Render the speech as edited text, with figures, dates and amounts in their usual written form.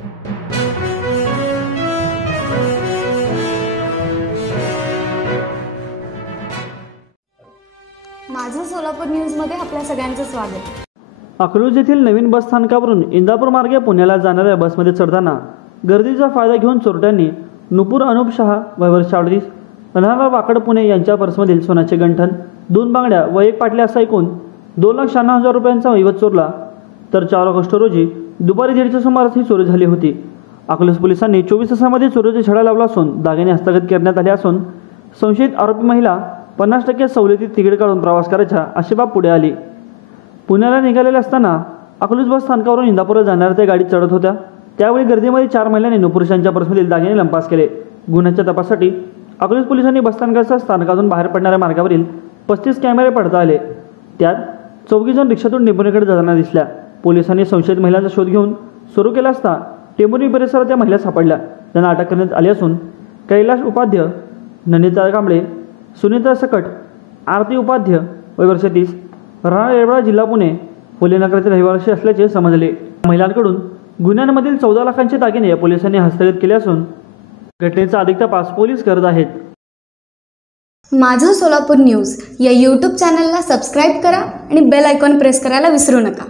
माझं सोलापूर न्यूजमध्ये आपल्या सगळ्यांचं स्वागत। अकलूज येथील नवीन बस स्थानकावरून इंदापूर मार्गे पुण्याला जाणाऱ्या बसमध्ये चढताना गर्दीचा फायदा घेऊन चोरट्यांनी नुपूर अनुप शहा वय 34 राहणार वाकड पुणे यांच्या पर्समधील सोन्याचे गंठण 2 बांगड्या व 1 पाटली असा एकूण 2,96,000 रुपयांचा ऐवज चोरला। तर 4 ऑगस्ट रोजी दुपारी 1:30च्या सुमारास ही चोरी झाली होती। अकलूज पोलिसांनी 24 तासांमध्ये चोरीचा छडा लावला असून दागिने हस्तगत करण्यात आले असून संशयित आरोपी महिला 50% सवलतीत तिकीट काढून प्रवास करायच्या अशी बाब पुढे आली। पुण्याला निघालेले असताना अकलूज बस स्थानकावरून इंदापूरला जाणाऱ्या त्या गाडीत चढत होत्या। त्यावेळी गर्दीमध्ये 4 महिलांनी नुपुरुषांच्या पर्समधील दागिने लंपास केले। गुन्ह्याच्या तपासासाठी अकलूज पोलिसांनी बसस्थानकाच्या स्थानकातून बाहेर पडणाऱ्या मार्गावरील 35 कॅमेरे पडताळले। त्यात 24 जण रिक्षातून टेंभुर्णीकडे जाताना दिसल्या। पोलिसांनी संशयित महिलांचा शोध घेऊन सुरू केला असता टेंभुर्णी परिसरात त्या महिला सापडल्या। त्यांना अटक करण्यात आली असून कैलाश उपाध्याय, नंदिता कांबळे, सुनीता सकट, आरती उपाध्याय वय 30 राहणार येरवडा जिल्हा पुणे फुलेनगरचे रहिवासी असल्याचे समजले। महिलांकडून गुन्ह्यांमधील 14 लाखांचे दागिने पोलिसांनी हस्तगत केले असून घटनेचा अधिक तपास पोलीस करत आहेत। माझं सोलापूर न्यूज या यूट्यूब चॅनलला सबस्क्राईब करा आणि बेल आयकॉन प्रेस करायला विसरू नका।